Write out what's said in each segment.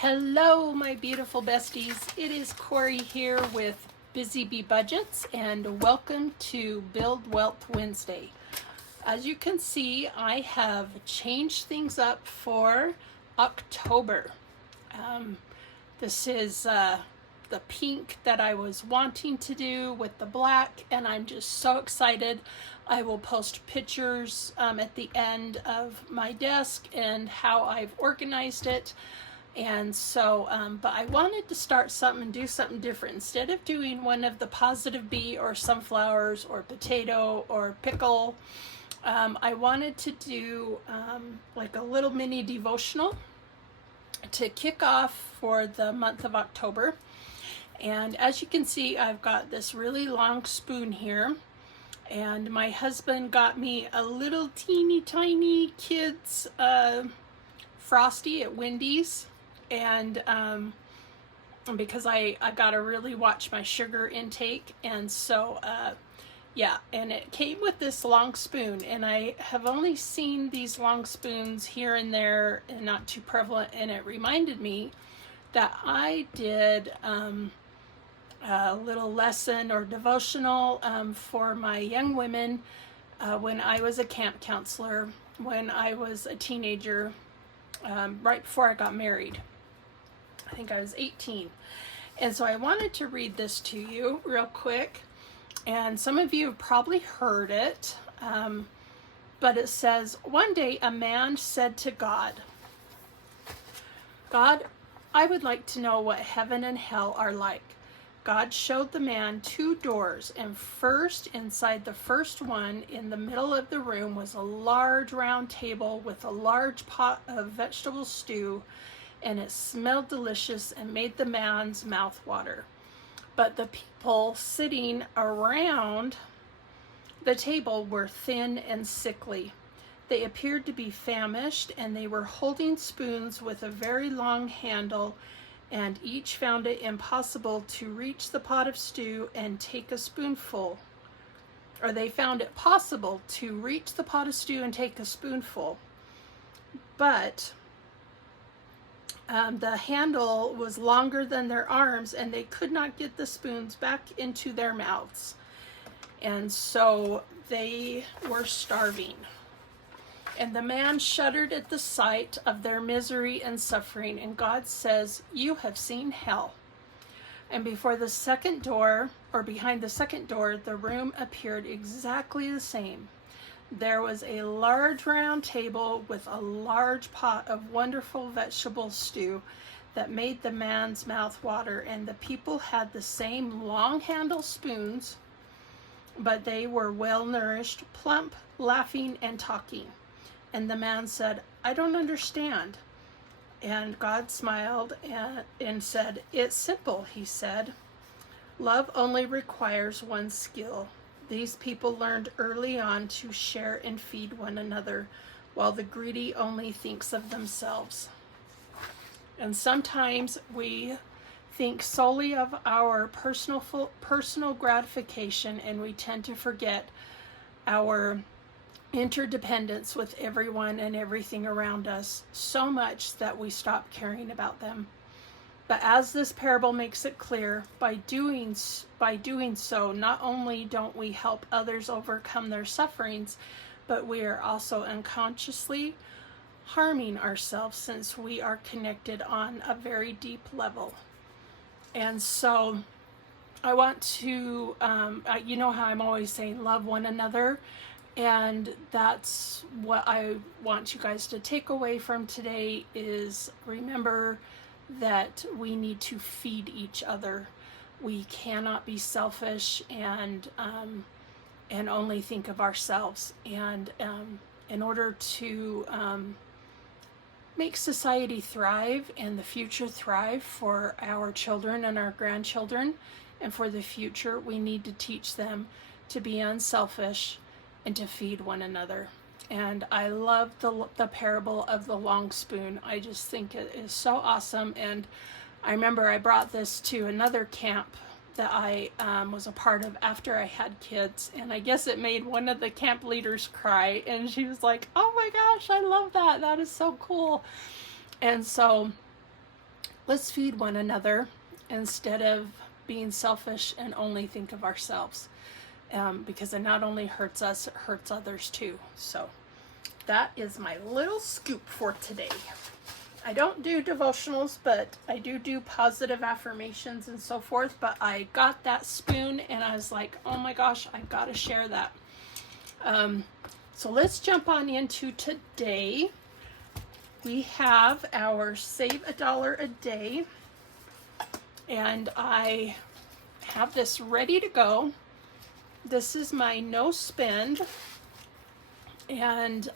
Hello, my beautiful besties. It is Corey here with BusyBeeBudgets, and welcome to Build Wealth Wednesday. As you can see, I have changed things up for October. This is the pink that I was wanting to do with the black, and I'm just so excited. I will post pictures at the end of my desk and how I've organized it. And so, but I wanted to start something and do something different. Instead of doing one of the positive bee or sunflowers or potato or pickle, I wanted to do like a little mini devotional to kick off for the month of October. And as you can see, I've got this really long spoon here. And my husband got me a little teeny tiny kids Frosty at Wendy's. And because I gotta really watch my sugar intake, and so yeah, and it came with this long spoon, and I have only seen these long spoons here and there and not too prevalent, and it reminded me that I did a little lesson or devotional for my young women when I was a camp counselor, when I was a teenager, right before I got married. I think I was 18. And so I wanted to read this to you real quick. And some of you have probably heard it. But it says, one day a man said to God, God, I would like to know what heaven and hell are like. God showed the man two doors, and first, inside the first one, in the middle of the room, was a large round table with a large pot of vegetable stew, and it smelled delicious and made the man's mouth water. But the people sitting around the table were thin and sickly. They appeared to be famished, and they were holding spoons with a very long handle, and each found it impossible to reach the pot of stew and take a spoonful. Or they found it possible to reach the pot of stew and take a spoonful. But the handle was longer than their arms, and they could not get the spoons back into their mouths. And so they were starving. And the man shuddered at the sight of their misery and suffering, and God says, you have seen hell. And before the second door, or behind the second door, the room appeared exactly the same. There was a large round table with a large pot of wonderful vegetable stew that made the man's mouth water, and the people had the same long handle spoons, but they were well nourished, plump, laughing, and talking. And the man said, I don't understand. And God smiled and said, it's simple, he said. Love only requires one skill. These people learned early on to share and feed one another, while the greedy only thinks of themselves. And sometimes we think solely of our personal gratification, and we tend to forget our interdependence with everyone and everything around us so much that we stop caring about them. But as this parable makes it clear, by doing so, not only don't we help others overcome their sufferings, but we are also unconsciously harming ourselves, since we are connected on a very deep level. And so I want to, you know how I'm always saying, love one another. And that's what I want you guys to take away from today, is remember that we need to feed each other. We cannot be selfish and only think of ourselves. And in order to make society thrive and the future thrive for our children and our grandchildren, and for the future, we need to teach them to be unselfish and to feed one another. And I love the parable of the long spoon. I just think it is so awesome. And I remember I brought this to another camp that I was a part of after I had kids, and I guess it made one of the camp leaders cry, and she was like, oh my gosh, I love that. That is so cool. And so let's feed one another instead of being selfish and only think of ourselves. Because it not only hurts us, it hurts others too. So that is my little scoop for today. I don't do devotionals, but I do positive affirmations and so forth. But I got that spoon and I was like, oh my gosh, I've got to share that. So let's jump on into today. We have our Save $1 a Day. And I have this ready to go. This is my no spend. And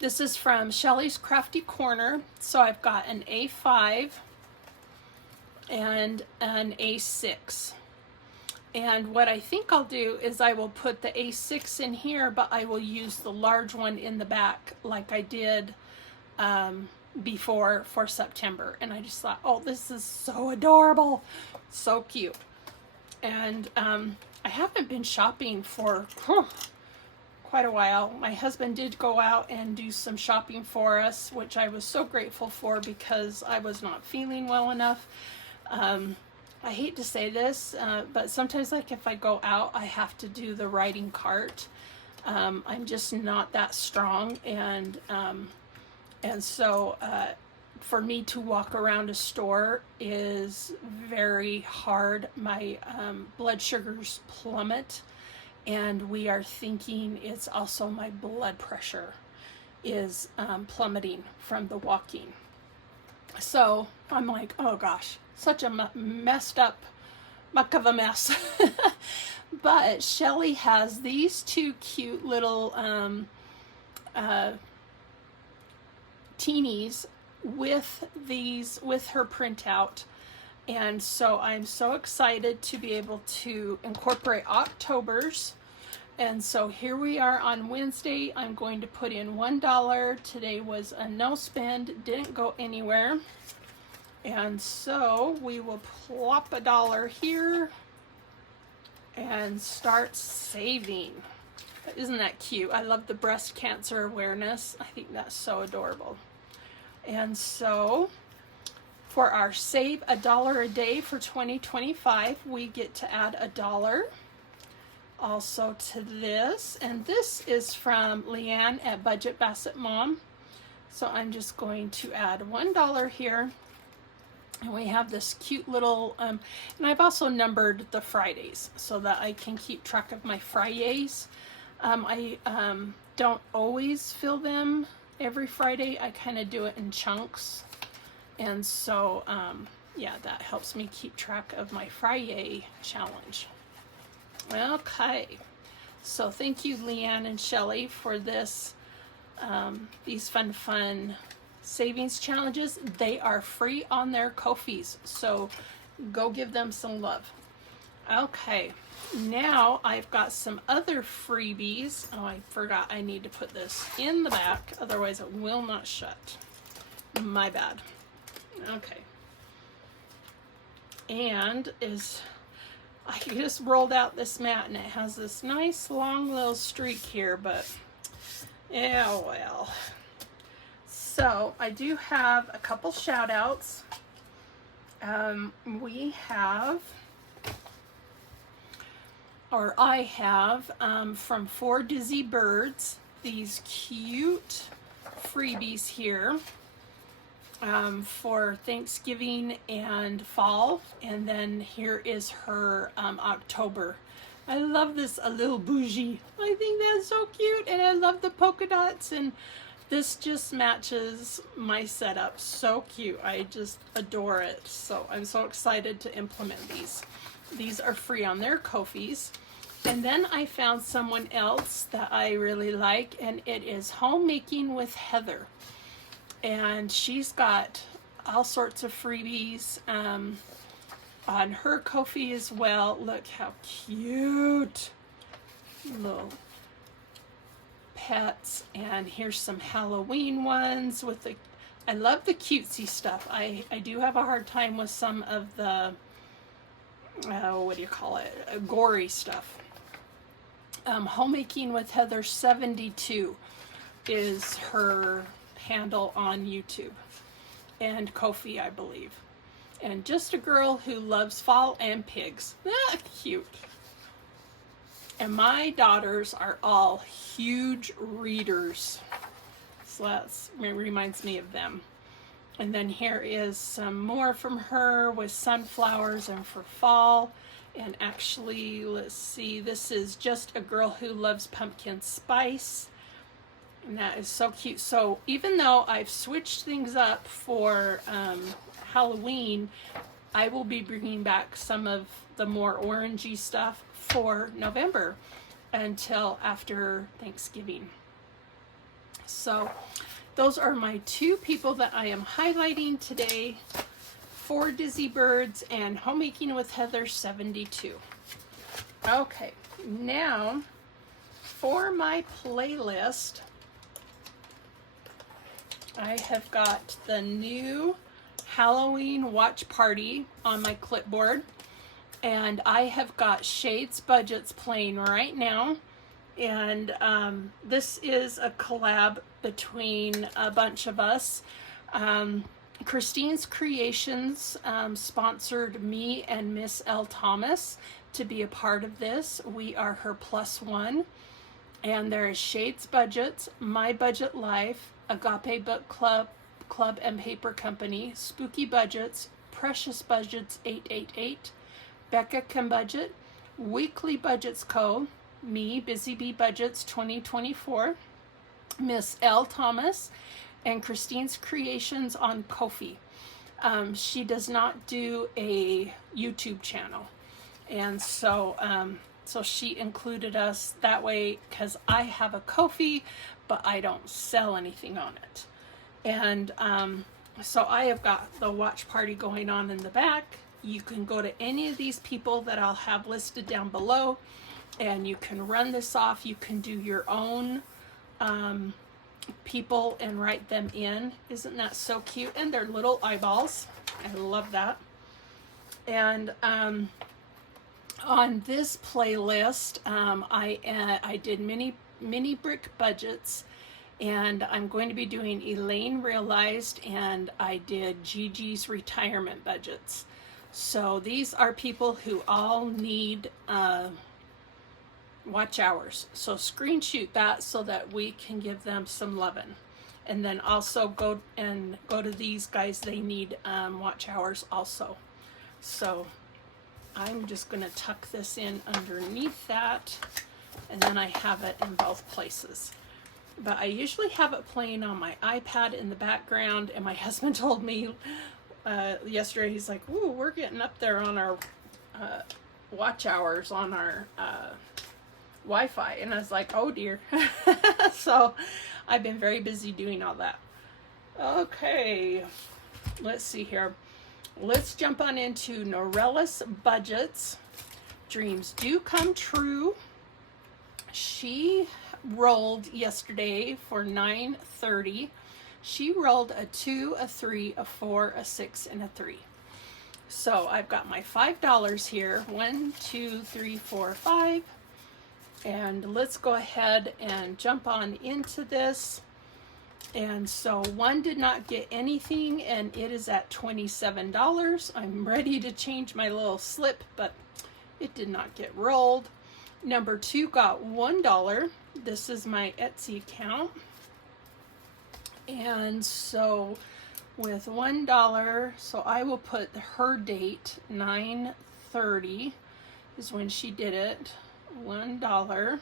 this is from Shelly's Crafty Corner. So I've got an A5 and an A6. And what I think I'll do is I will put the A6 in here, but I will use the large one in the back like I did before for September. And I just thought, oh, this is so adorable. So cute. And I haven't been shopping for quite a while. My husband did go out and do some shopping for us, which I was so grateful for because I was not feeling well enough. I hate to say this, but sometimes like if I go out, I have to do the riding cart. I'm just not that strong, and so for me to walk around a store is very hard. My blood sugars plummet. And we are thinking it's also my blood pressure is plummeting from the walking. So I'm like, oh gosh, such a messed up muck of a mess. But Shelly has these two cute little teenies with her printout. And so I'm so excited to be able to incorporate October's. And so here we are on Wednesday. I'm going to put in $1. Today was a no spend, didn't go anywhere. And so we will plop $1 here and start saving. Isn't that cute? I love the breast cancer awareness. I think that's so adorable. And so for our Save $1 a Day for 2025, we get to add $1 also to this. And this is from Leanne at Budget Basset Mom. So I'm just going to add $1 here. And we have this cute little, and I've also numbered the Fridays so that I can keep track of my Fridays. I don't always fill them every Friday. I kind of do it in chunks. And so, yeah, that helps me keep track of my Friday challenge. Okay, so thank you, Leanne and Shelly, for this, these fun savings challenges. They are free on their Ko-fis, so go give them some love. Okay, now I've got some other freebies. Oh, I forgot I need to put this in the back, otherwise it will not shut. My bad. Okay. And I just rolled out this mat and it has this nice long little streak here, but yeah, well. So I do have a couple shout outs. I have from 4 Dizzy Birds, these cute freebies here. For Thanksgiving and fall, and then here is her October. I love this, a little bougie. I think that's so cute, and I love the polka dots, and this just matches my setup. So cute. I just adore it. So I'm so excited to implement these. These are free on their Ko-fis. And then I found someone else that I really like, and it is Homemaking with Heather. And she's got all sorts of freebies on her Ko-fi as well. Look how cute. Little pets. And here's some Halloween ones with the, I love the cutesy stuff. I do have a hard time with some of the, what do you call it? Gory stuff. Homemaking with Heather 72 is her handle on YouTube. and Kofi, I believe. And just a girl who loves fall and pigs. Ah, cute. And my daughters are all huge readers. So that reminds me of them. And then here is some more from her with sunflowers and for fall. And actually, let's see, this is just a girl who loves pumpkin spice. And that is so cute. So even though I've switched things up for Halloween, I will be bringing back some of the more orangey stuff for November until after Thanksgiving. So those are my two people that I am highlighting today for Dizzy Birds and Homemaking with Heather 72. Okay, now for my playlist, I have got the new Halloween watch party on my clipboard, and I have got Shades Budgets playing right now. And this is a collab between a bunch of us. KristinesKreations sponsored me and Miss L. Thomas to be a part of this. We are her +1. And there is Shades Budgets, My Budget Life, Agape Book Club and Paper Company, Spooky Budgets, Precious Budgets 888, Becca Can Budget, Weekly Budgets Co., me, BusyBeeBudgets 2024, Miss L. Thomas, and KristinesKreations on Ko-fi. She does not do a YouTube channel. And so she included us that way because I have a Ko-fi, but I don't sell anything on it. And so I have got the watch party going on in the back. You can go to any of these people that I'll have listed down below, and you can run this off. You can do your own people and write them in. Isn't that so cute? And they're little eyeballs. I love that. And on this playlist, I did mini brick budgets, and I'm going to be doing Elaine Realized, and I did Gigi's retirement budgets. So these are people who all need watch hours. So screenshot that so that we can give them some loving. And then also go to these guys. They need watch hours also. So I'm just going to tuck this in underneath that, and then I have it in both places. But I usually have it playing on my iPad in the background, and my husband told me yesterday, he's like, ooh, we're getting up there on our watch hours on our Wi-Fi. And I was like, oh dear. So I've been very busy doing all that. Okay, let's see here. Let's jump on into Norella's budgets. Dreams do come true. She rolled yesterday for 9:30. She rolled a 2, a 3, a 4, a 6, and a 3. So I've got my $5 here. 1, 2, 3, 4, 5. And let's go ahead and jump on into this. And so one did not get anything, and it is at $27. I'm ready to change my little slip, but it did not get rolled. Number 2 got $1. This is my Etsy account. And so with $1, so I will put her date, 9/30 is when she did it. $1.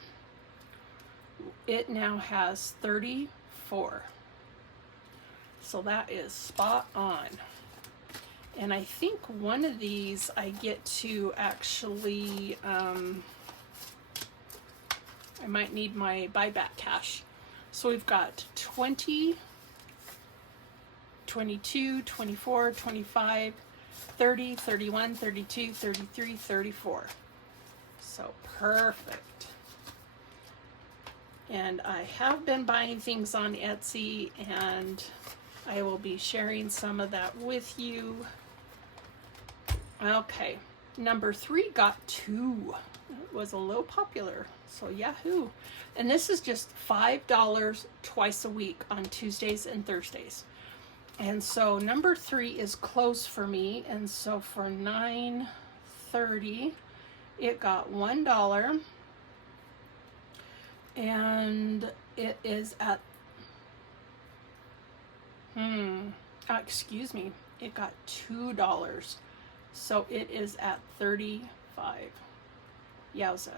It now has 34. So that is spot on. And I think one of these I get to actually, I might need my buyback cash. So we've got 20, 22, 24, 25, 30, 31, 32, 33, 34. So perfect. And I have been buying things on Etsy, and I will be sharing some of that with you. Okay, number 3 got 2. It was a little popular, so yahoo. And this is just $5 twice a week on Tuesdays and Thursdays. And so number 3 is close for me. And so for $9.30, it got $1. And it is at, excuse me, it got $2. So it is at 35. Yowza.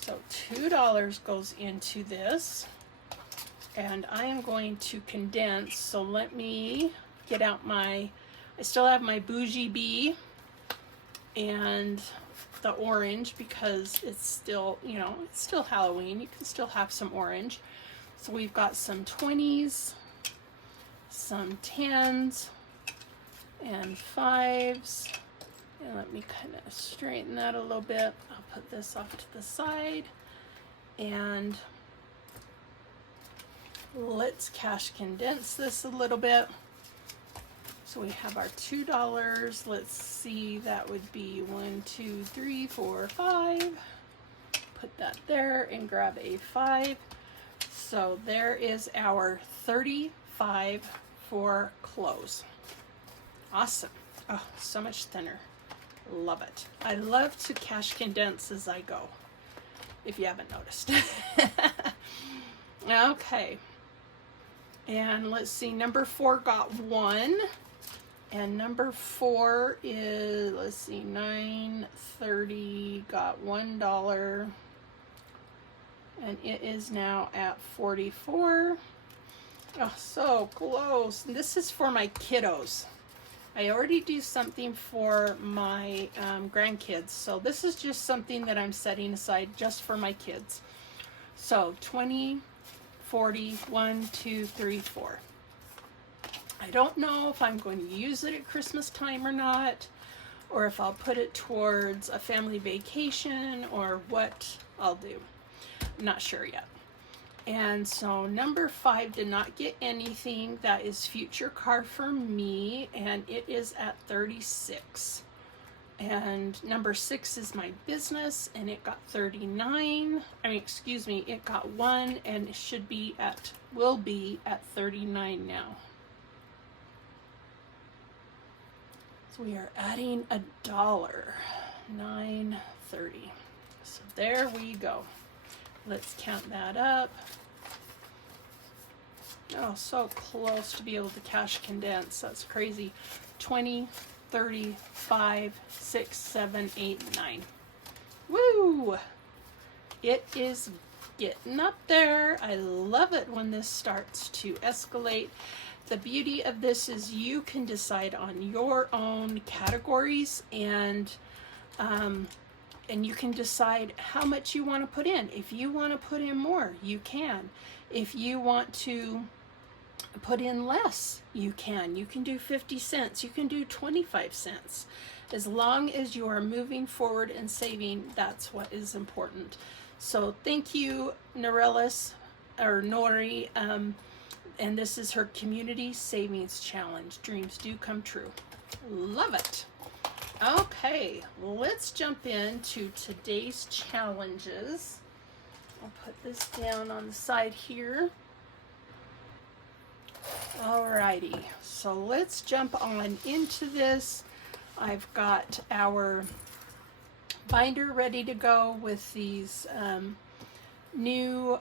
So $2 goes into this. And I am going to condense. So let me get out I still have my Bougie Bee and the orange because it's still, it's still Halloween. You can still have some orange. So we've got some 20s, some 10s, and 5s. And let me kind of straighten that a little bit. I'll put this off to the side. And let's cash condense this a little bit. So we have our $2. Let's see, that would be 1, 2, 3, 4, 5. Put that there and grab a 5. So there is our 35 for close. Awesome. Oh, so much thinner. Love it. I love to cash condense as I go, if you haven't noticed. Okay. And let's see, number 4 got 1. And number 4 is, let's see, $9.30 got $1. And it is now at 44. Oh, so close. And this is for my kiddos. I already do something for my grandkids. So this is just something that I'm setting aside just for my kids. So 20, 40, 1, 2, 3, 4. I don't know if I'm going to use it at Christmas time or not, or if I'll put it towards a family vacation or what I'll do. I'm not sure yet. And so number 5 did not get anything. That is future car for me, and it is at 36. And number 6 is my business, and it got 39. It got 1, and it will be at 39 now. So we are adding $1, $9.30. So there we go. Let's count that up. Oh, so close to be able to cash condense. That's crazy. 20, 30, 5, 6, 7, 8, 9. Woo! It is getting up there. I love it when this starts to escalate. The beauty of this is you can decide on your own categories, and you can decide how much you want to put in. If you want to put in more, you can. If you want to put in less, you can. You can do 50 cents. You can do 25 cents. As long as you are moving forward and saving, that's what is important. So thank you, Nori. And this is her Community Savings Challenge. Dreams do come true. Love it. Okay, let's jump into today's challenges. I'll put this down on the side here. Alrighty, so let's jump on into this. I've got our binder ready to go with these new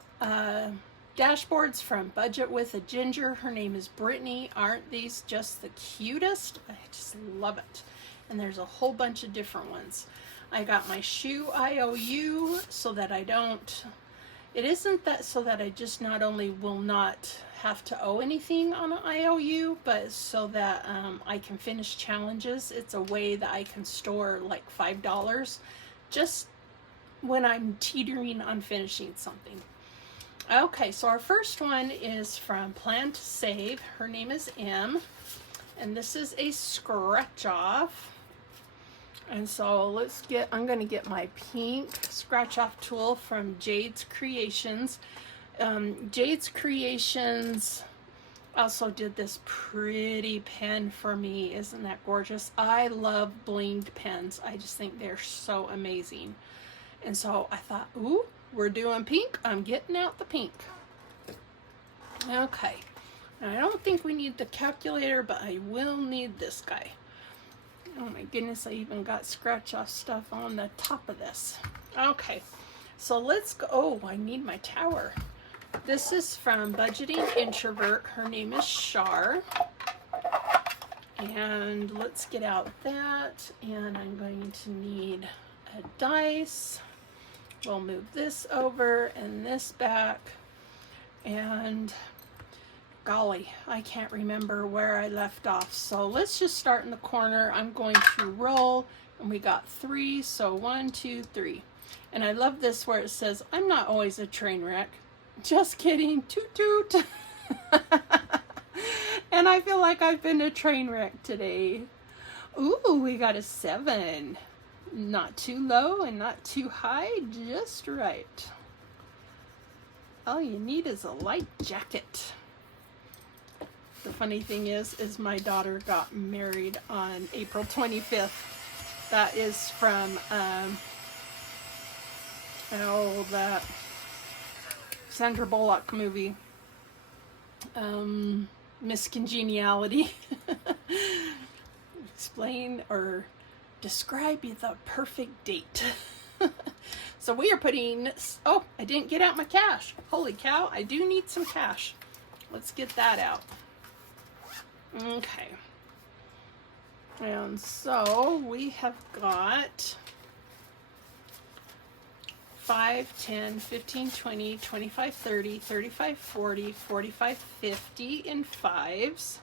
dashboards from Budget with a Ginger. Her name is Brittany. Aren't these just the cutest? I just love it. And there's a whole bunch of different ones. I got my shoe IOU so that I don't, it isn't that so that I just not only will not have to owe anything on an IOU, but so that I can finish challenges. It's a way that I can store like $5 just when I'm teetering on finishing something. Okay, so our first one is from Plan to Save. Her name is M, and this is a scratch off. And so I'm going to get my pink scratch off tool from Jade's Creations. Jade's Creations also did this pretty pen for me. Isn't that gorgeous? I love blinged pens. I just think they're so amazing. And so I thought, ooh, we're doing pink. I'm getting out the pink. Okay. And I don't think we need the calculator, but I will need this guy. Oh my goodness, I even got scratch off stuff on the top of this. Okay, so let's go. Oh, I need my tower. This is from Budgeting Introvert. Her name is Shar. And let's get out that. And I'm going to need a dice. We'll move this over and this back. And golly, I can't remember where I left off. So let's just start in the corner. I'm going to roll. And we got 3. So 1, 2, 3. And I love this where it says, I'm not always a train wreck. Just kidding. Toot toot. And I feel like I've been a train wreck today. Ooh, we got a 7. Not too low and not too high, just right. All you need is a light jacket. The funny thing is my daughter got married on April 25th. That is from, that Sandra Bullock movie, Miss Congeniality. Explain or describe the perfect date. So we are putting, oh, I didn't get out my cash. Holy cow, I do need some cash. Let's get that out. Okay. And so we have got 5, 10, 15, 20, 25, 30, 35, 40, 45, 50 in 5s.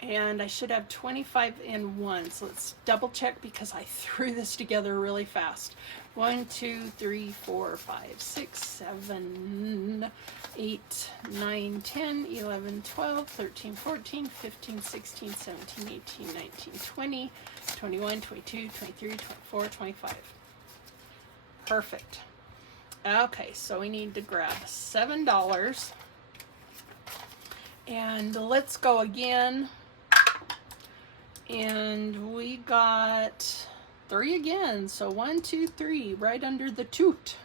And I should have 25 in 1s. Let's double check because I threw this together really fast. 1, 2, 3, 4, 5, 6, 7, 8, 9, 10, 11, 12, 13, 14, 15, 16, 17, 18, 19, 20, 21, 22, 23, 24, 25. Perfect. Okay, so we need to grab $7. And let's go again. And we got 3 again. So 1, 2, 3, right under the toot.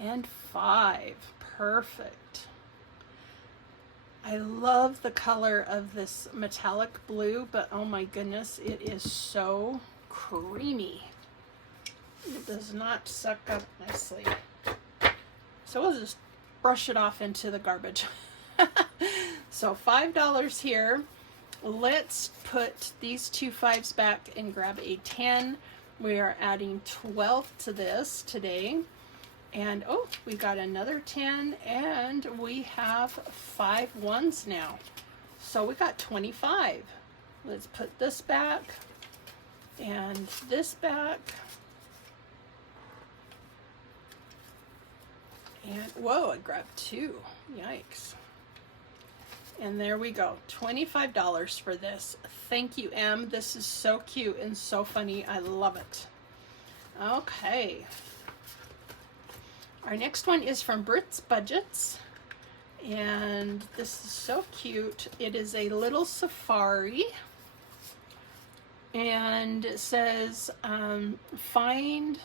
And 5. Perfect. I love the color of this metallic blue, but oh my goodness, it is so creamy. It does not suck up nicely. So we'll just brush it off into the garbage. So $5 here. Let's put these 2 5s back and grab a 10. We are adding 12 to this today. And oh, we got another 10 and we have 5 1s now. So we got 25. Let's put this back and this back. And whoa, I grabbed 2. Yikes. And there we go. $25 for this. Thank you, Em. This is so cute and so funny. I love it. Okay. Our next one is from BusyBeeBudgets. And this is so cute. It is a little safari. And it says, find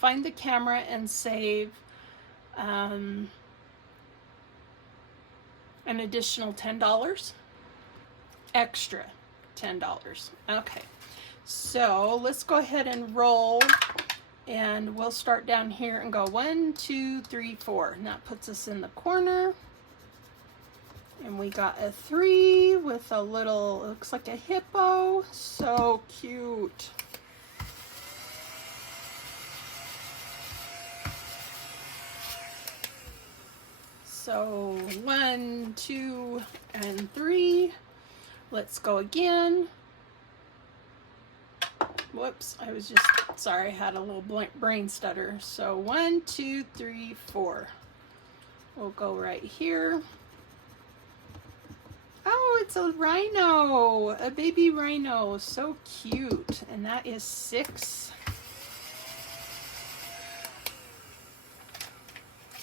the camera and save an additional $10. Extra $10. Okay. So let's go ahead and roll. And we'll start down here and go 1, 2, 3, 4. And that puts us in the corner. And we got a 3 with a little, it looks like a hippo. So cute. So 1, 2, and 3. Let's go again. Whoops, I was just, sorry, I had a little brain stutter. So 1, 2, 3, 4. We'll go right here. Oh, it's a rhino, a baby rhino, so cute. And that is 6.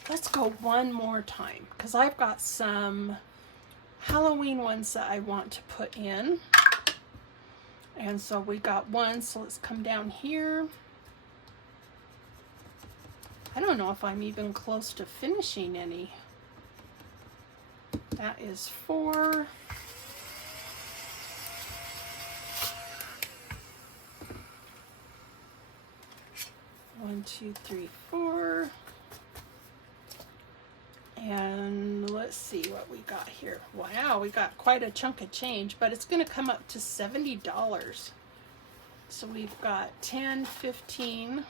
Let's go one more time because I've got some Halloween ones that I want to put in. And so we got 1, so let's come down here. I don't know if I'm even close to finishing any. That is 4. One, 2, 3, 4. And let's see what we got here. Wow, we got quite a chunk of change, but it's going to come up to $70. So we've got 10, 15.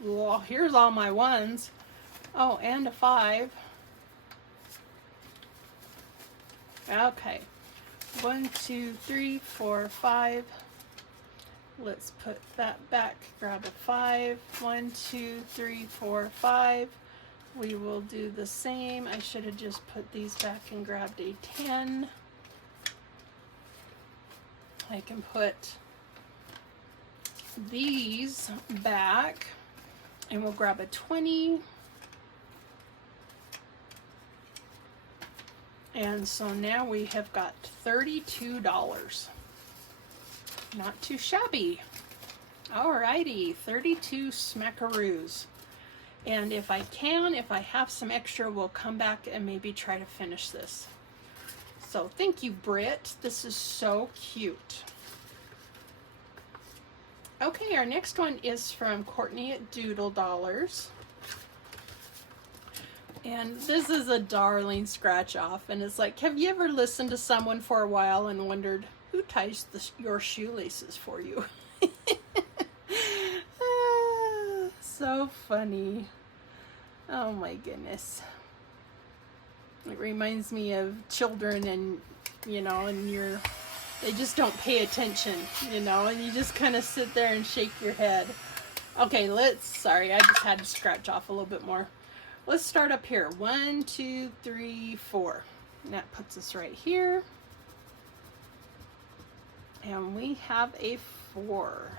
Well, here's all my ones. Oh, and a 5. Okay. 1, 2, 3, 4, 5. Let's put that back. Grab a 5. 1, 2, 3, 4, 5. We will do the same. I should have just put these back and grabbed a 10. I can put these back and we'll grab a 20. And so now we have got $32. Not too shabby. Alrighty, 32 smackaroos. And if I have some extra, we'll come back and maybe try to finish this. So thank you, Britt. This is so cute. Okay, our next one is from Courtney at Doodle Dollars. And this is a darling scratch off. And it's like, have you ever listened to someone for a while and wondered who ties your shoelaces for you? So funny. Oh my goodness. It reminds me of children and, you know, and they just don't pay attention, you know, and you just kind of sit there and shake your head. Okay, sorry, I just had to scratch off a little bit more. Let's start up here. 1, 2, 3, 4. And that puts us right here. And we have a 4.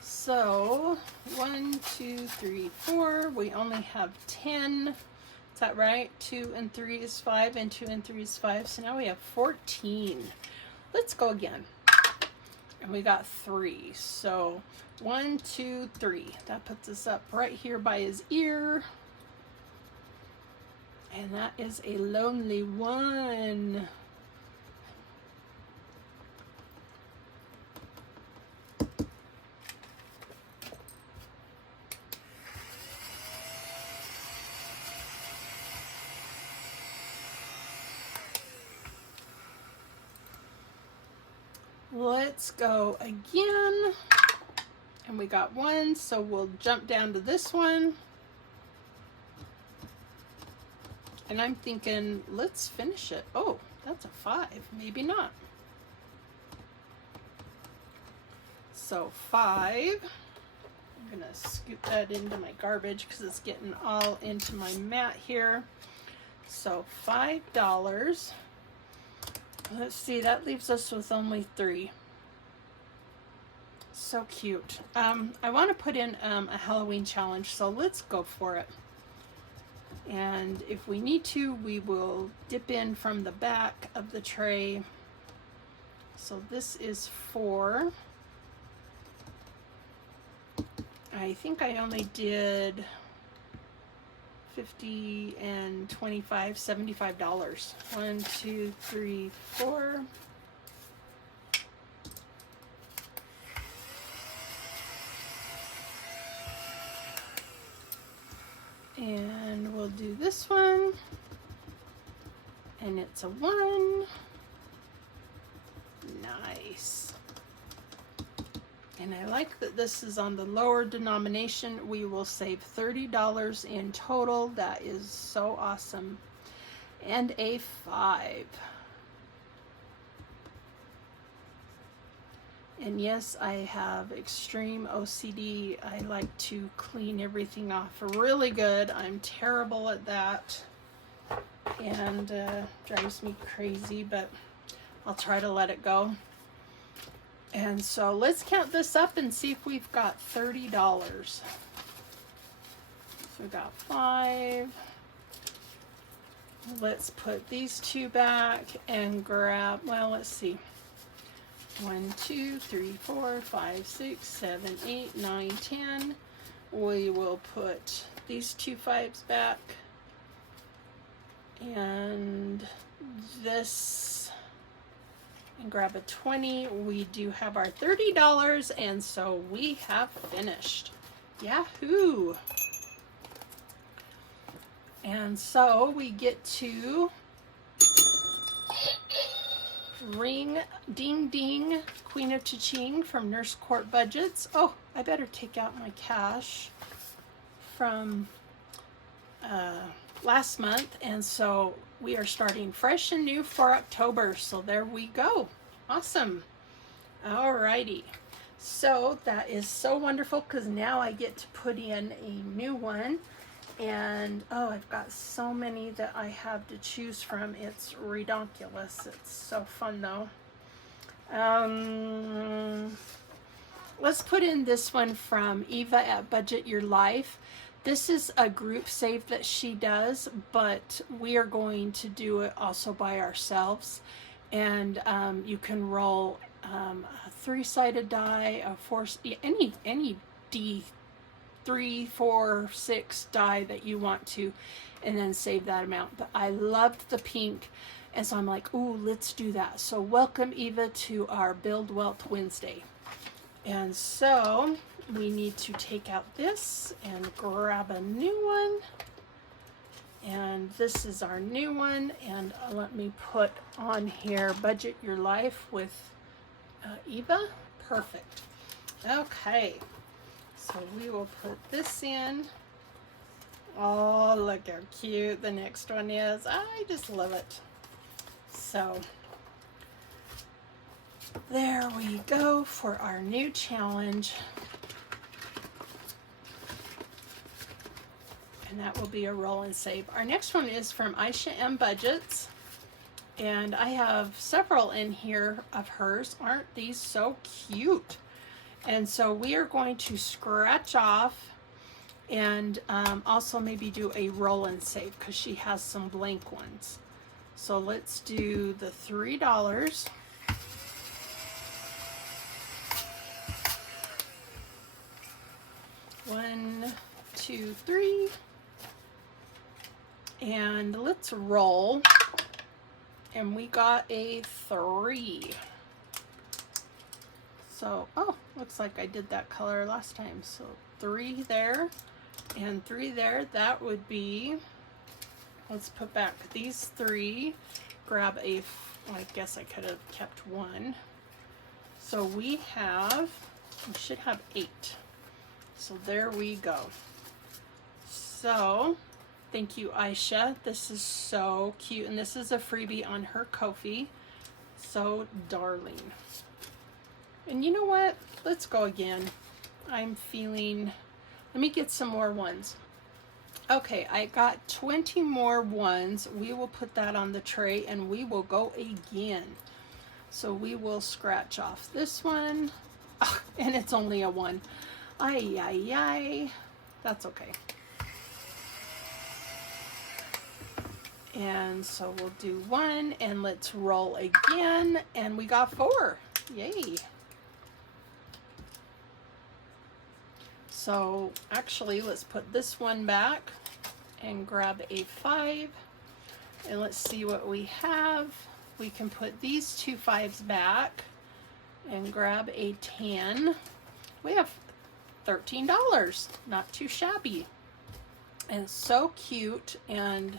So 1, 2, 3, 4. We only have 10. Is that right? 2 and 3 is 5, and 2 and 3 is 5. So now we have 14. Let's go again. And we got 3. So 1, 2, 3. That puts us up right here by his ear. And that is a lonely 1. Let's go again. And we got 1, so we'll jump down to this one. And I'm thinking, let's finish it. Oh, that's a 5. Maybe not. So 5. I'm going to scoot that into my garbage because it's getting all into my mat here. So $5. Let's see, that leaves us with only 3. So cute. I want to put in a Halloween challenge, so let's go for it. And if we need to, we will dip in from the back of the tray. So this is 4. I think I only did 50 and 25, $75. 1, 2, 3, 4. And we'll do this one. And it's a 1. Nice. And I like that this is on the lower denomination. We will save $30 in total. That is so awesome. And a 5. And yes, I have extreme OCD. I like to clean everything off really good. I'm terrible at that. And drives me crazy, but I'll try to let it go. And so let's count this up and see if we've got $30. So we got 5, let's put these two back and grab, well, let's see. 1, 2, 3, 4, 5, 6, 7, 8, 9, 10. We will put these two 5s back. And this, and grab a 20. We do have our $30, and so we have finished. Yahoo! And so we get to ring ding ding, Queen of Cha-Ching from Nurse Court Budgets. Oh, I better take out my cash from last month, and so we are starting fresh and new for October. So there we go. Awesome. Alrighty. So that is so wonderful because now I get to put in a new one. And oh, I've got so many that I have to choose from. It's redonkulous. It's so fun though. Let's put in this one from Eva at Budget Your Life. This is a group save that she does, but we are going to do it also by ourselves. And you can roll a 3-sided die, a 4, any D, 3, 4, 6 die that you want to, and then save that amount. But I loved the pink, and so I'm like, ooh, let's do that. So welcome, Eva, to our Build Wealth Wednesday. And so we need to take out this and grab a new one. And this is our new one. And let me put on here Budget Your Life with Eva. Perfect. Okay. So we will put this in. Oh, look how cute the next one is. I just love it. So there we go for our new challenge. And that will be a roll and save. Our next one is from Aisha M. Budgets. And I have several in here of hers. Aren't these so cute? And so we are going to scratch off and also maybe do a roll and save because she has some blank ones. So let's do the $3. One, 2, 3. And let's roll. And we got a 3. So, oh, looks like I did that color last time. So 3 there and 3 there. That would be, let's put back these 3. Grab a, well, I guess I could have kept 1. So we should have 8. So there we go. So thank you, Aisha. This is so cute. And this is a freebie on her Ko-fi. So darling. And you know what? Let's go again. I'm feeling, let me get some more ones. Okay, I got 20 more ones. We will put that on the tray and we will go again. So we will scratch off this one. Oh, and it's only a 1. Ay, ay, ay. That's okay. And so we'll do 1 and let's roll again. And we got 4. Yay. So actually, let's put this one back and grab a 5. And let's see what we have. We can put these 2 5s back and grab a 10. We have $13. Not too shabby. And so cute and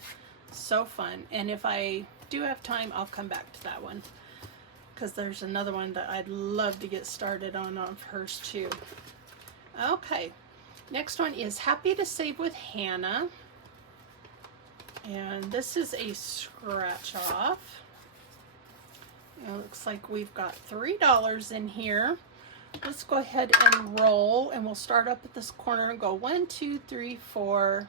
so fun. And if I do have time, I'll come back to that one, because there's another one that I'd love to get started on of hers too. Okay, next one is Happy to Save with Hannah. And this is a scratch off. It looks like we've got $3 in here. Let's go ahead and roll, and we'll start up at this corner and go 1, 2, 3, 4,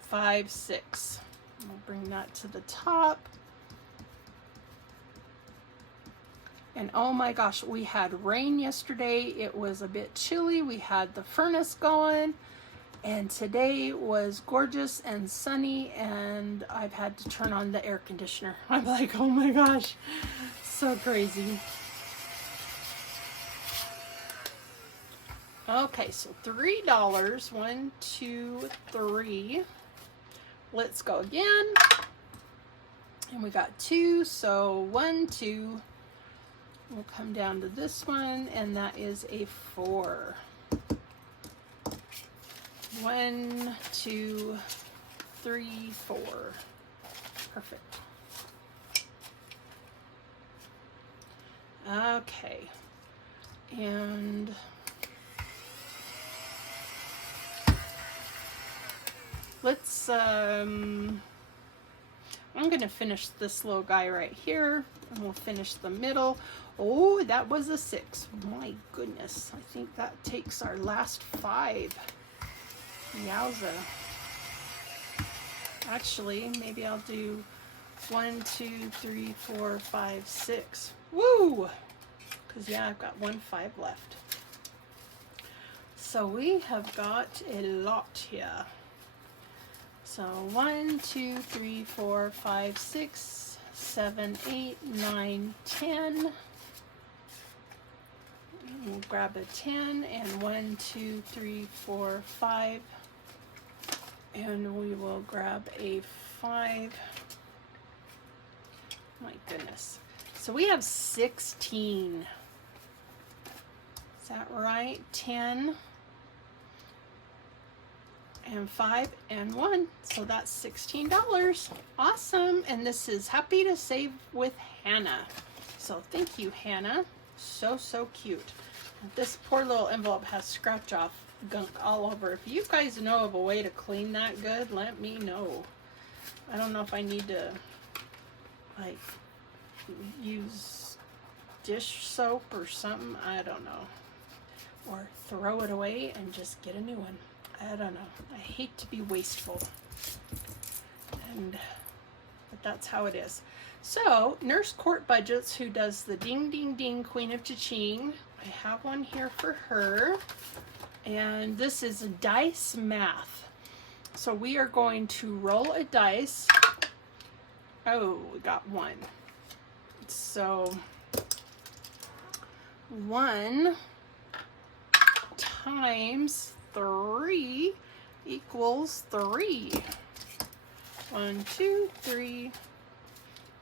5, 6. We'll bring that to the top. And oh my gosh, we had rain yesterday. It was a bit chilly. We had the furnace going, And today was gorgeous and sunny, and I've had to turn on the air conditioner. I'm like, oh my gosh, so crazy. Okay, so $3. 1, 2, 3. Let's go again. And we got 2, so 1, 2. We'll come down to this one, and that is a 4. 1, 2, 3, 4. Perfect. Okay. And let's, I'm going to finish this little guy right here, and we'll finish the middle. Oh, that was a 6. My goodness. I think that takes our last 5. Yowza. Actually, maybe I'll do 1, 2, 3, 4, 5, 6. Woo! Because, yeah, I've got 1 5 left. So we have got a lot here. So 1, 2, 3, 4, 5, 6, 7, 8, 9, 10. We'll grab a 10 and 1, 2, 3, 4, 5. And we will grab a 5. My goodness. So we have 16. Is that right? 10. And 5 and 1, so that's $16. Awesome. And this is Happy to Save with Hannah. So thank you, Hannah. So cute. This poor little envelope has scratch off gunk all over. If you guys know of a way to clean that good, let me know. I don't know if I need to like use dish soap or something. I don't know. Or throw it away and just get a new one. I don't know. I hate to be wasteful, but that's how it is. So, Nurse Court Budgets, who does the Ding Ding Ding Queen of Cha-Ching, I have one here for her, and this is dice math. So we are going to roll a dice. Oh, we got 1. So 1 times 3 equals 3. 1, 2, 3.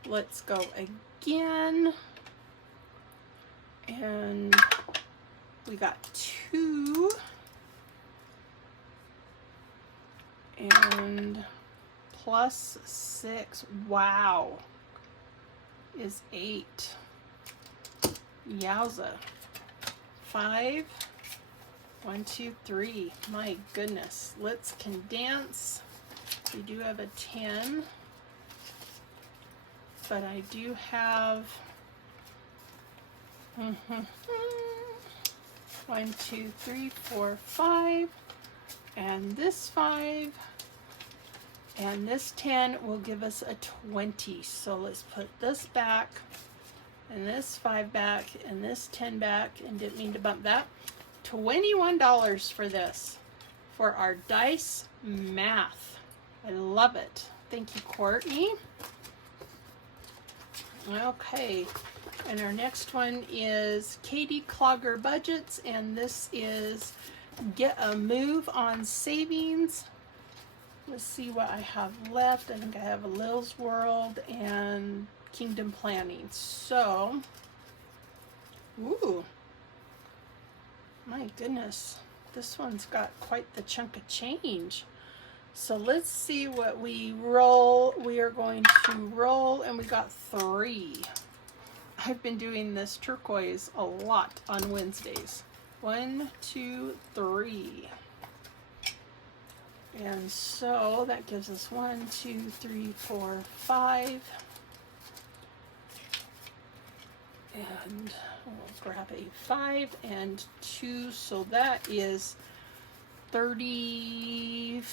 Let's go again. And we got 2. And plus 6. Wow. Is 8. Yowza. 5. 1, 2, 3. My goodness. Let's condense. We do have a 10. But I do have 1, 2, 3, 4, 5. And this 5. And this 10 will give us a 20. So let's put this back. And this 5 back. And this 10 back. And didn't mean to bump that. $21 for this, for our dice math. I love it. Thank you, Courtney. Okay, and our next one is Katie Clogger Budgets, and this is Get a Move on Savings. Let's see what I have left. I think I have a Lil's World and Kingdom Planning. So, ooh. My goodness, this one's got quite the chunk of change. So let's see what we roll. We are going to roll, and we got 3. I've been doing this turquoise a lot on Wednesdays. 1, 2, 3. And so that gives us 1, 2, 3, 4, 5. And we'll grab a 5 and 2, so that is $37.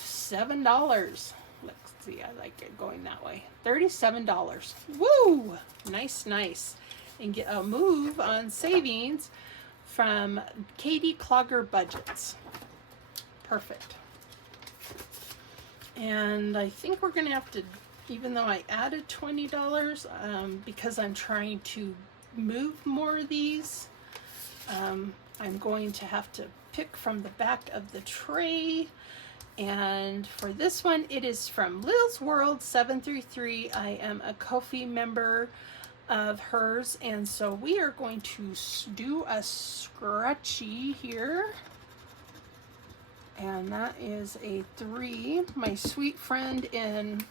Let's see, I like it going that way. $37. Woo! Nice, nice. And Get a Move on Savings from Katie Clogger Budgets. Perfect. And I think we're gonna have to, even though I added $20, because I'm trying to move more of these, I'm going to have to pick from the back of the tray. And for this one, it is from Lil's World 733. I am a Ko-fi member of hers, and so we are going to do a scratchy here. And that is a 3. My sweet friend in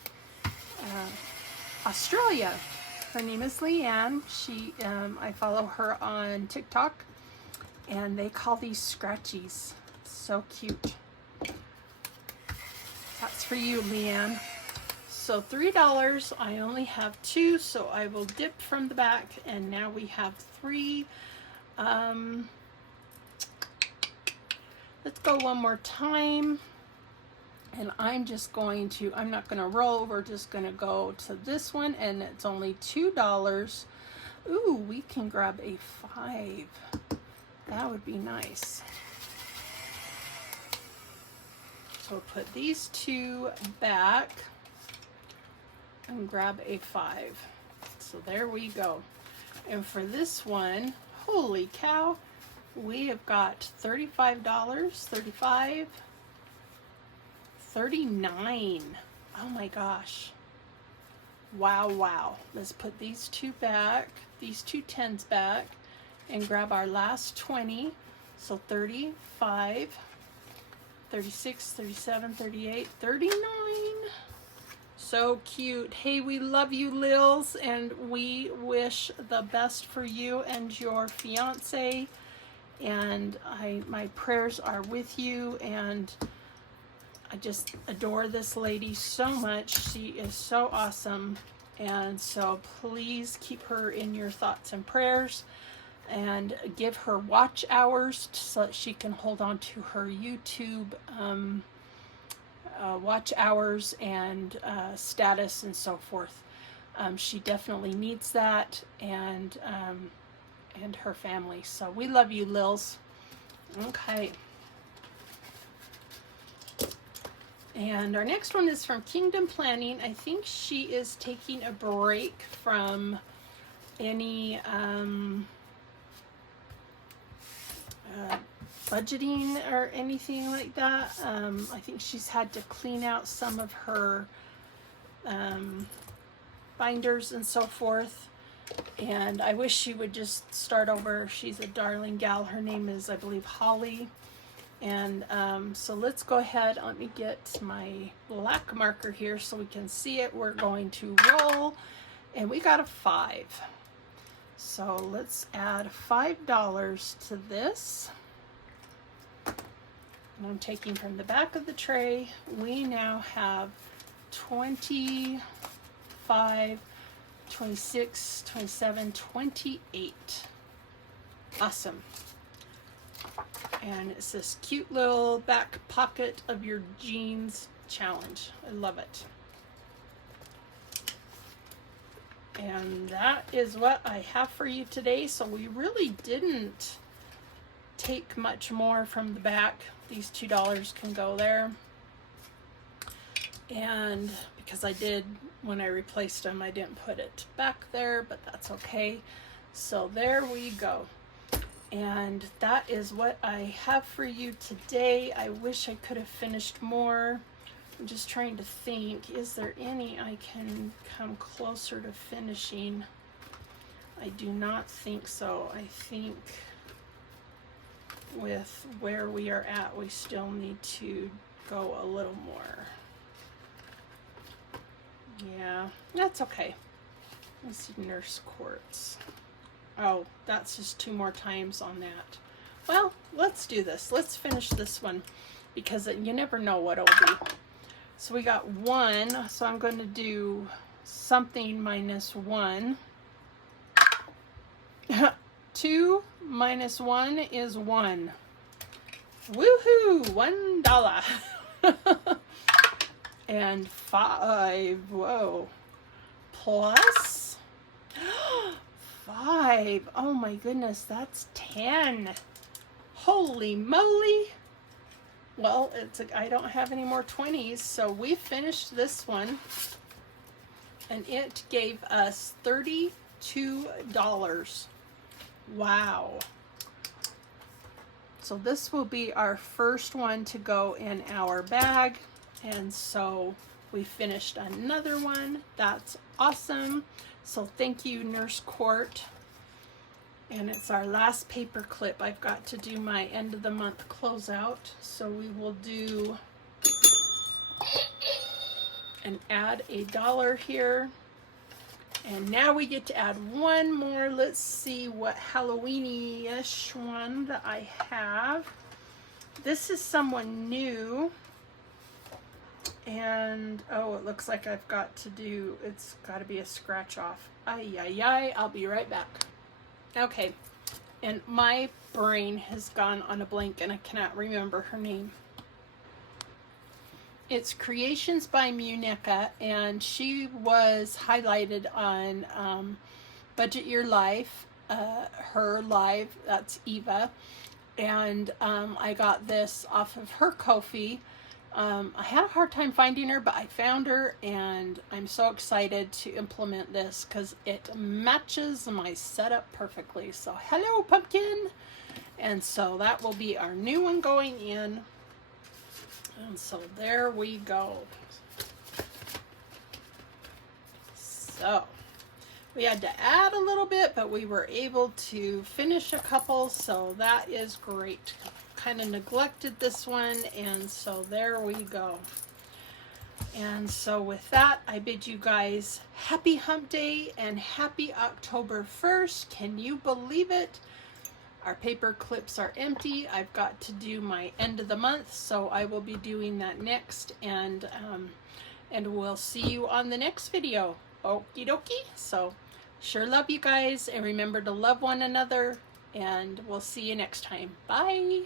Australia, her name is Leanne. She, I follow her on TikTok, and they call these scratchies. So cute. That's for you, Leanne. So $3. I only have 2, so I will dip from the back, and now we have 3. Let's go one more time. And I'm just going to, I'm not going to roll, we're just going to go to this one, and it's only $2. Ooh, we can grab a 5. That would be nice. So we'll put these 2 back and grab a 5. So there we go. And for this one, holy cow, we have got $35, 35, 39. Oh my gosh. Wow, wow. Let's put these 2 back, these 2 10s back, and grab our last 20. So 35, 36, 37, 38, 39. So cute. Hey, we love you, Lils, and we wish the best for you and your fiance. And my prayers are with you, and I just adore this lady so much. She is so awesome, and so please keep her in your thoughts and prayers, and give her watch hours so that she can hold on to her YouTube watch hours and status and so forth. She definitely needs that, and her family. So we love you, Lils. Okay. And our next one is from Kingdom Planning. I think she is taking a break from any budgeting or anything like that. I think she's had to clean out some of her binders and so forth. And I wish she would just start over. She's a darling gal. Her name is, I believe, Holly. And so let's go ahead. Let me get my black marker here so we can see it. We're going to roll, and we got a 5. So let's add $5 to this. And I'm taking from the back of the tray. We now have 25, 26, 27, 28. Awesome. And it's this cute little back pocket of your jeans challenge. I love it. And that is what I have for you today. So we really didn't take much more from the back. These $2 can go there. And because I did, when I replaced them, I didn't put it back there, but that's okay. So there we go. And that is what I have for you today. I wish I could have finished more. I'm just trying to think, is there any I can come closer to finishing? I do not think so. I think with where we are at, we still need to go a little more. Yeah, that's okay. Let's see, nurse quartz. Oh, that's just 2 more times on that. Well, let's do this. Let's finish this one, because you never know what it'll be. So we got 1, so I'm going to do something minus 1. 2 minus 1 is 1. Woohoo! $1. And 5. Whoa. Plus 5. Oh my goodness, that's 10. Holy moly. Well, I don't have any more 20s, so we finished this one, and it gave us $32. Wow. So this will be our first one to go in our bag, and so we finished another one. That's awesome. So thank you, Nurse Court. And it's our last paper clip. I've got to do my end of the month closeout. So we will do and add $1 here. And now we get to add one more. Let's see what Halloween-ish one that I have. This is someone new. And, oh, it looks like I've got to do, it's got to be a scratch off. Ay, ay, ay, I'll be right back. Okay, and my brain has gone on a blank and I cannot remember her name. It's Creations by Munica, and she was highlighted on Budget Your Life, her live, that's Eva, and I got this off of her Ko-fi. I had a hard time finding her, but I found her, and I'm so excited to implement this because it matches my setup perfectly. So hello, pumpkin. And so that will be our new one going in. And so there we go. So we had to add a little bit, but we were able to finish a couple, so that is great. Kind of neglected this one, and so there we go. And so with that, I bid you guys happy Hump Day and happy October 1st. Can you believe it? Our paper clips are empty. I've got to do my end of the month, so I will be doing that next, and we'll see you on the next video. Okie dokie. So sure love you guys, and remember to love one another, and we'll see you next time. Bye.